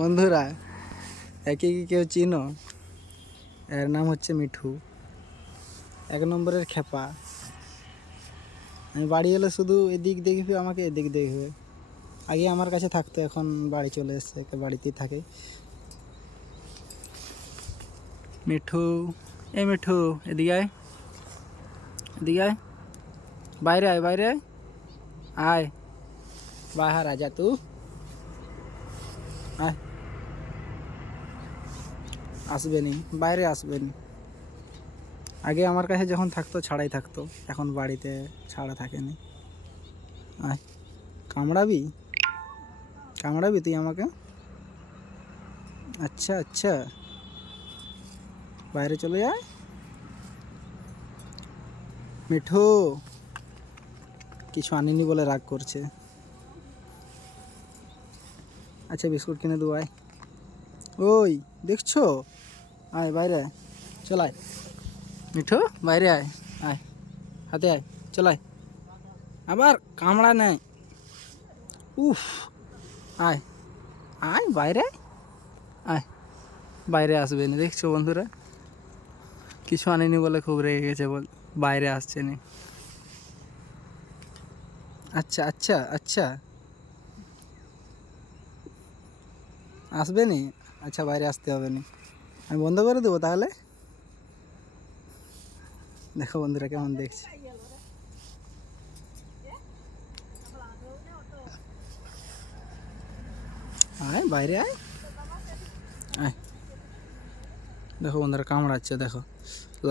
বন্ধুরা, একে কি কেউ চিনো? এর নাম হচ্ছে মিঠু, 1 নম্বরের খেপা। আমি বাড়ি এলে শুধু এদিক দেখবে, আমাকে এদিক দেখবে। আগে আমার কাছে থাকতো, এখন বাড়ি চলে এসছে, বাড়িতেই থাকে। মিঠু, এই মিঠু, এদিকে আয়, এদিকে আয়, বাইরে আয়, বাইরে আয়, আয় বাহার আ যা, তুই আয়। আসবে নি, বাইরে আসবে নি। আগে আমার কাছে যখন থাকতো ছাড়াই থাকতো, এখন বাড়িতে ছাড়া থাকেনি। আয়, কামড়াবি, কামড়াবি তুই আমাকে? আচ্ছা আচ্ছা, বাইরে চলে যায়। মিঠু কিছু আনিনি বলে রাগ করছে। আচ্ছা বিস্কুট কিনে দেবো, আয়। ওই দেখছো, আয় বাইরে আয়, চল আয় মিঠু, বাইরে আয়, আয় হাতে আয়, চল আয়। আবার কামড়া নেয়, উফ। আয়, আয় বাইরে আয়, আয়। বাইরে আসবে না, দেখছো বন্ধুরা, কিছু আনিনি বলে খুব রেগে গেছে, বল বাইরে আসছে না। আচ্ছা আচ্ছা আচ্ছা, আসবে নি। আচ্ছা বাইরে আসতে হবে না, আমি বন্ধ করে দেবো তাহলে। দেখো বন্ধুরা কেমন দেখছে। আয় বাইরে আয়, আয়। দেখো বন্ধুরা কামড়াচ্ছে, দেখো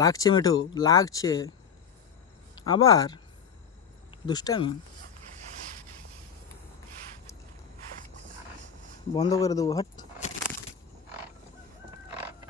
লাগছে মিঠু, লাগছে। আবার দুষ্টামি, বন্ধ করে দেবো, হট।